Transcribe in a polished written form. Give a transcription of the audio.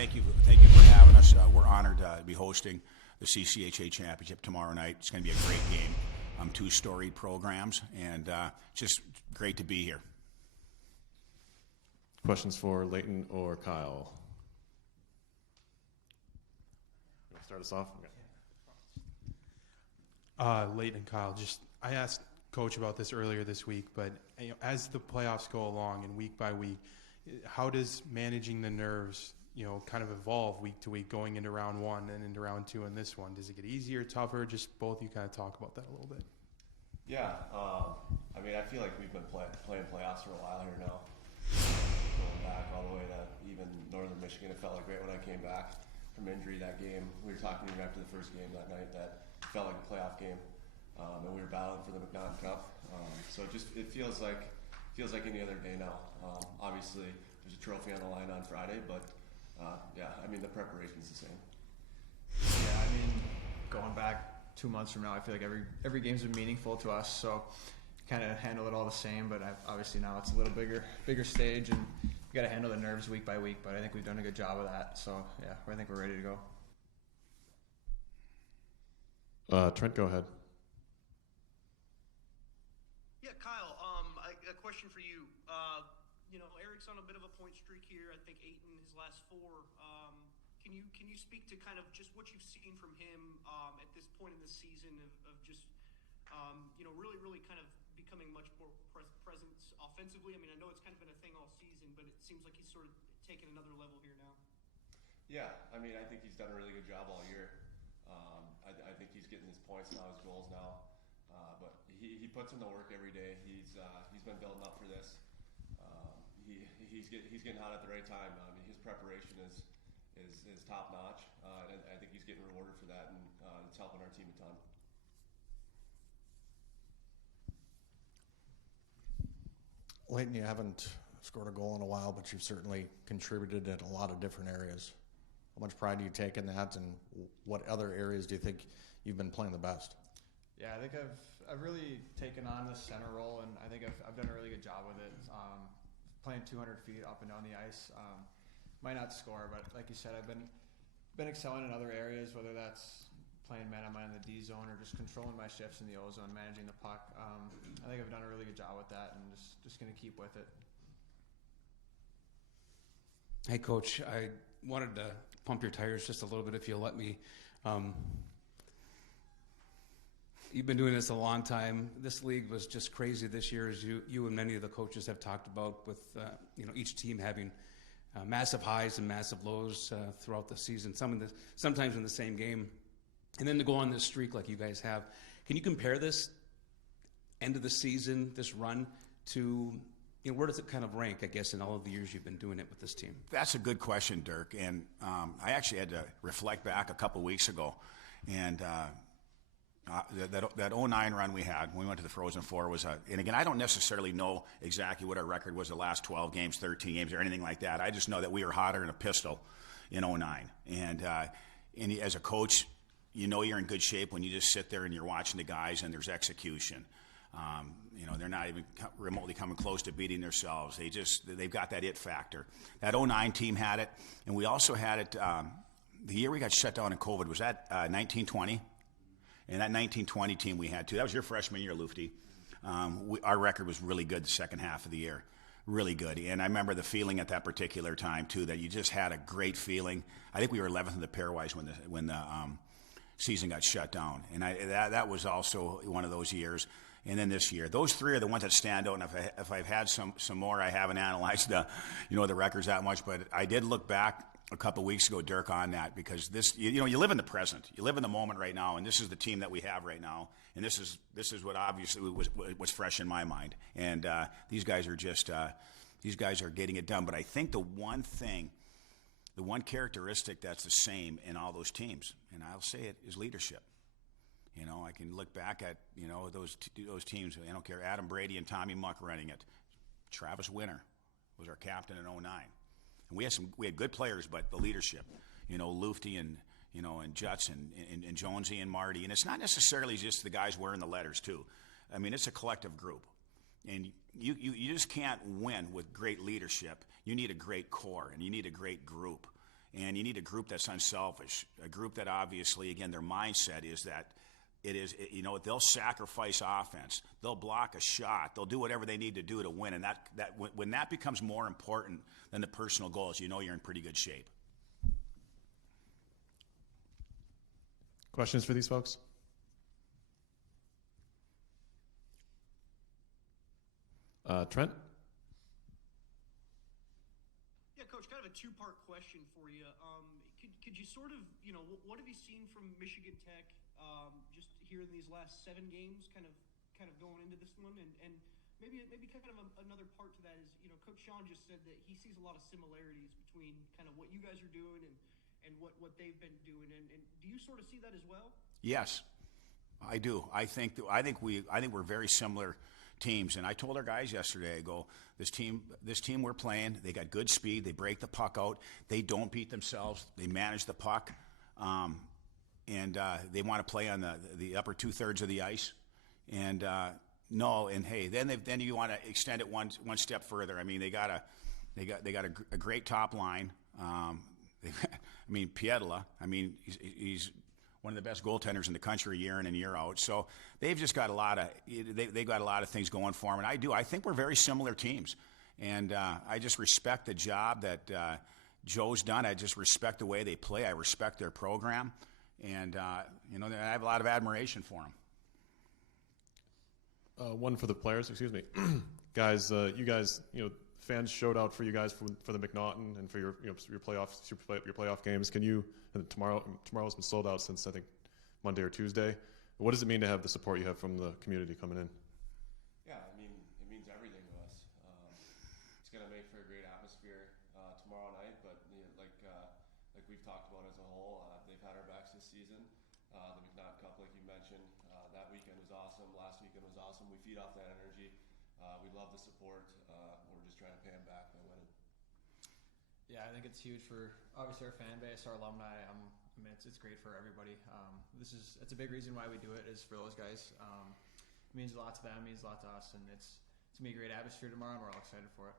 thank you for having us. We're honored to be hosting the CCHA Championship tomorrow night. It's going to be a great game. Two storied programs, and just great to be here. Questions for Leighton or Kyle? You want to start us off? Okay. Leighton and Kyle, I asked Coach about this earlier this week, but as the playoffs go along and week by week, how does managing the nerves kind of evolve week to week going into round one and into round two and this one? Does it get easier, tougher? Just both of you kind of talk about that a little bit. Yeah, I feel like we've been playing playoffs for a while here now. Going back all the way to even Northern Michigan, it felt like right when I came back from injury that game. We were talking even after the first game that night that it felt like a playoff game, and we were battling for the McNaughton Cup. So it feels like any other day now. Obviously, there's a trophy on the line on Friday, but the preparation's the same. Yeah, going back 2 months from now, I feel like every game's been meaningful to us, so kind of handle it all the same, but obviously now it's a little bigger stage, and you got to handle the nerves week by week, but I think we've done a good job of that, so yeah, I think we're ready to go. Trent, go ahead. Yeah, Kyle, a question for you. Eric's on a bit of a point streak here. I think 8 in his last 4. Can you speak to kind of just what you've seen from him at this point in the season of just really kind of becoming much more presence offensively? I know it's kind of been a thing all season, but it seems like he's sort of taken another level here now. Yeah, I think he's done a really good job all year. I think he's getting his points now, his goals now. But he puts in the work every day. He's been building up for this. He's getting hot at the right time. His preparation is top notch, and I think he's getting rewarded for that, and it's helping our team a ton. Leighton, you haven't scored a goal in a while, but you've certainly contributed in a lot of different areas. How much pride do you take in that, and what other areas do you think you've been playing the best? Yeah, I think I've really taken on this center role, and I think I've done a really good job with it. Playing 200 feet up and down the ice, might not score, but like you said, I've been excelling in other areas, whether that's playing man-on-man in the D zone or just controlling my shifts in the O zone, managing the puck. I think I've done a really good job with that, and just going to keep with it. Hey, Coach, I wanted to pump your tires just a little bit, if you'll let me. You've been doing this a long time. This league was just crazy this year, as you and many of the coaches have talked about, with each team having massive highs and massive lows throughout the season, sometimes in the same game. And then to go on this streak like you guys have, can you compare this end of the season, this run, to where does it kind of rank, I guess, in all of the years you've been doing it with this team? That's a good question, Dirk. And I actually had to reflect back a couple weeks ago, and that 09 run we had when we went to the Frozen Four was and again, I don't necessarily know exactly what our record was the last 12 games, 13 games, or anything like that. I just know that we were hotter than a pistol in 09. And as a coach, you're in good shape when you just sit there and you're watching the guys and there's execution. They're not even remotely coming close to beating themselves. They've got that it factor. That 09 team had it, and we also had it the year we got shut down in COVID. Was that 1920? And that 1920 team we had too. That was your freshman year, Lufty. Our record was really good the second half of the year, really good. And I remember the feeling at that particular time too, that you just had a great feeling. I think we were 11th in the pairwise when the season got shut down, and that was also one of those years. And then this year, those three are the ones that stand out. And if I've had some more, I haven't analyzed the records that much, but I did look back a couple of weeks ago, Dirk, on that, because this, you live in the present, you live in the moment right now, and this is the team that we have right now, and this is what obviously was fresh in my mind, and these guys are getting it done. But I think the one characteristic that's the same in all those teams, and I'll say it, is leadership. I can look back at those teams. I don't care, Adam Brady and Tommy Muck running it. Travis Winter was our captain in 09. And we had good players, but the leadership, Lufty and Jutz and Jonesy and Marty. And it's not necessarily just the guys wearing the letters too. It's a collective group. And you just can't win with great leadership. You need a great core, and you need a great group. And you need a group that's unselfish, a group that obviously, again, their mindset is that they'll sacrifice offense, they'll block a shot, they'll do whatever they need to do to win. And when that becomes more important than the personal goals, you're in pretty good shape. Questions for these folks? Trent? Yeah, Coach, kind of a two-part question for you. Could you sort of, what have you seen from Michigan Tech just here in these last 7 games, kind of going into this one, and maybe kind of another part to that is, Coach Sean just said that he sees a lot of similarities between kind of what you guys are doing and what they've been doing, and do you sort of see that as well? Yes, I do. I think we're very similar teams, and I told our guys yesterday, I go, this team we're playing, they got good speed, they break the puck out, they don't beat themselves, they manage the puck, and they want to play on the upper 2/3 of the ice, and hey, then you want to extend it one step further. I mean, they got a great top line. Pietila, he's one of the best goaltenders in the country year in and year out. So they've just got a lot of things going for them. And I think we're very similar teams. And I just respect the job that Joe's done. I just respect the way they play. I respect their program. And, I have a lot of admiration for them. One for the players, excuse me. Guys, you guys, fans showed out for you guys for the McNaughton and for your playoff games. Can you? And tomorrow's been sold out since I think Monday or Tuesday. What does it mean to have the support you have from the community coming in? Yeah, it means everything to us. It's going to make for a great atmosphere tomorrow night. But like we've talked about as a whole, they've had our backs this season. The McNaughton Cup, like you mentioned, that weekend was awesome. Last weekend was awesome. We feed off that energy. We love the support. We're just trying to pay them back by winning. Yeah, I think it's huge for obviously our fan base, our alumni. It's great for everybody. It's a big reason why we do it is for those guys. It means a lot to them, means a lot to us, and it's gonna be a great atmosphere tomorrow, and we're all excited for it.